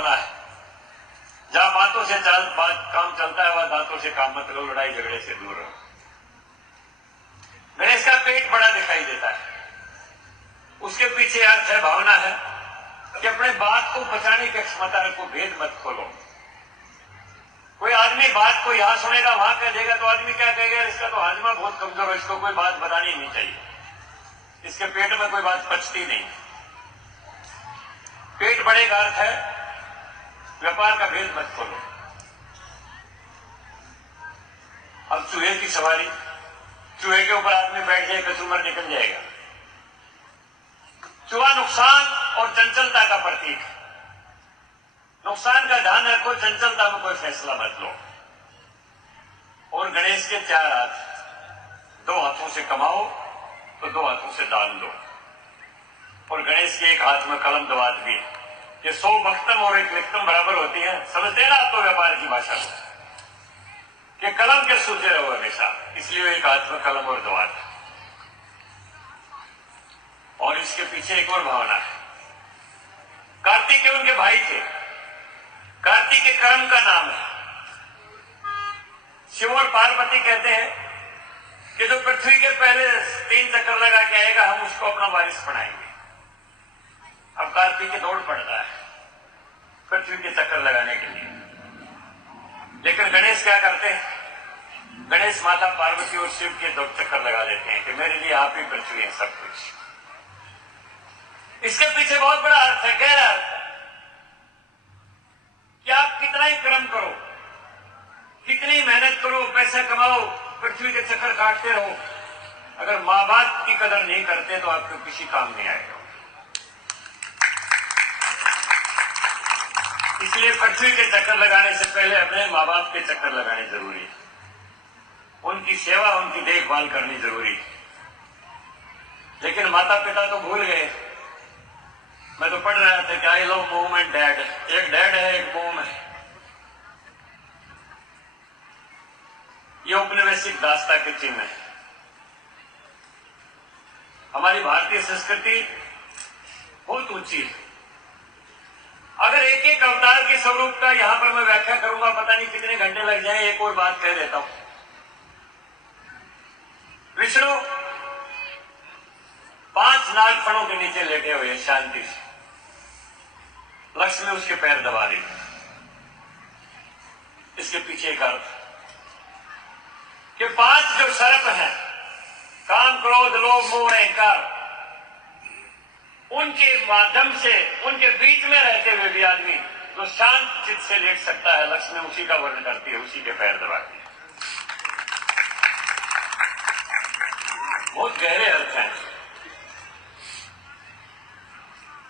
भावना है। जहां बातों से काम चलता है, वहां दांतों से काम मत लो, लड़ाई झगड़े से दूर रहो। गणेश का पेट बड़ा दिखाई देता है, उसके पीछे अर्थ है, भावना है कि अपने बात को बचाने की क्षमता रखो, भेद मत खोलो। कोई आदमी बात को यहां सुनेगा वहां कह देगा तो आदमी क्या कहेगा, इसका तो हाजमा बहुत कमजोर है, इसको कोई बात बतानी नहीं चाहिए, इसके पेट में कोई बात पचती नहीं। पेट बड़े का अर्थ है व्यापार का भेद मत खोलो। अब चूहे की सवारी, चूहे के ऊपर आदमी बैठ जाए, कचूमर निकल जाएगा। चूहा नुकसान और चंचलता का प्रतीक है। नुकसान का ध्यान रखो, चंचलता में कोई फैसला मत लो। और गणेश के 4 हाथ, 2 हाथों से कमाओ तो 2 हाथों से दान दो। और गणेश के एक हाथ में कलम दवात भी है। ये 100 वक्तम और 1 लिखतम बराबर होती है, समझते ना आप तो व्यापार की भाषा को, कि कलम के सूते रहो हमेशा, इसलिए एक हाथ में कलम और दवात। और इसके पीछे एक और भावना है। कार्तिक के उनके भाई थे, कार्तिक के कर्म का नाम है। शिव और पार्वती कहते हैं कि जो पृथ्वी के पहले 3 चक्कर लगा के आएगा, हम उसको अपना वारिस बनाएंगे। अब कार्तिक की दौड़ पड़ता है पृथ्वी के चक्कर लगाने के लिए, लेकिन गणेश क्या करते हैं, गणेश माता पार्वती और शिव के 2 चक्कर लगा देते हैं कि मेरे लिए आप ही पृथ्वी है, सब कुछ। इसके पीछे बहुत बड़ा अर्थ है, गहरा अर्थ है कि आप कितना ही कर्म करो, कितनी मेहनत करो, पैसा कमाओ, पृथ्वी के चक्कर काटते रहो, अगर मां बाप की कदर नहीं करते तो आपको किसी काम नहीं आएगा। इसलिए पृथ्वी के चक्कर लगाने से पहले अपने मां बाप के चक्कर लगाने जरूरी है, उनकी सेवा, उनकी देखभाल करनी जरूरी है। लेकिन माता पिता तो भूल गए। मैं तो पढ़ रहा था कि I love mom and dad, एक डैड है, एक मॉम है। ये औपनिवेशिक दास्ता के चिन्ह है। हमारी भारतीय संस्कृति बहुत ऊंची है। अगर एक एक अवतार के स्वरूप का यहां पर मैं व्याख्या करूंगा, पता नहीं कितने घंटे लग जाए। एक और बात कह देता हूं, विष्णु 5 नागफणों के नीचे लेटे हुए शांति से, लक्ष्मी उसके पैर दबा रही। इसके पीछे एक अर्थ कि 5 जो सर्प हैं, काम, क्रोध, लोभ, मोह, अहंकार, उनके माध्यम से, उनके बीच में रहते हुए भी आदमी जो शांत चित्त से लेट सकता है, लक्ष्मी उसी का वर्णन करती है, उसी के पैर दबाती है। बहुत गहरे अर्थ हैं।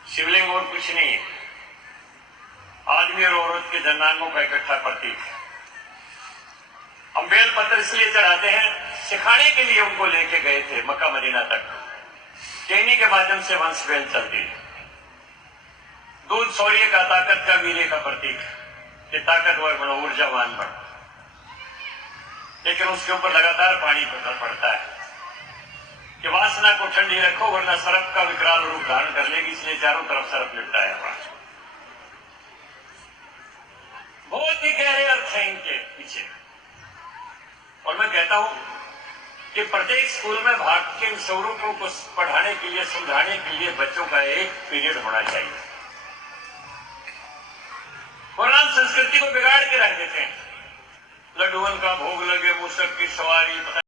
शिवलिंग और कुछ नहीं है, आदमी और औरत के जन्नांगों का इकट्ठा प्रतीक है। हम बेलपत्र इसलिए चढ़ाते हैं, सिखाने के लिए उनको लेके गए थे मक्का मदीना तक, कहनी के माध्यम से वंश बेल चलती है। दूध शौर्य का, ताकत का, वीर्य का प्रतीक है कि ताकतवर बनो, ऊर्जावान बनो। लेकिन उसके ऊपर लगातार पानी पड़ता है कि वासना को ठंडी रखो, वरना सर्प का विकराल रूप धारण कर लेगी, इसलिए चारों तरफ सर्प लिपटाया हुआ। बहुत ही गहरे अर्थ हैं इनके पीछे। और मैं कहता हूं कि प्रत्येक स्कूल में भारत के स्वरूपों को पढ़ाने के लिए, समझाने के लिए बच्चों का एक पीरियड होना चाहिए। पुरानी संस्कृति को बिगाड़ के रख देते हैं, लड्डुअन का भोग लगे, मूसक की सवारी,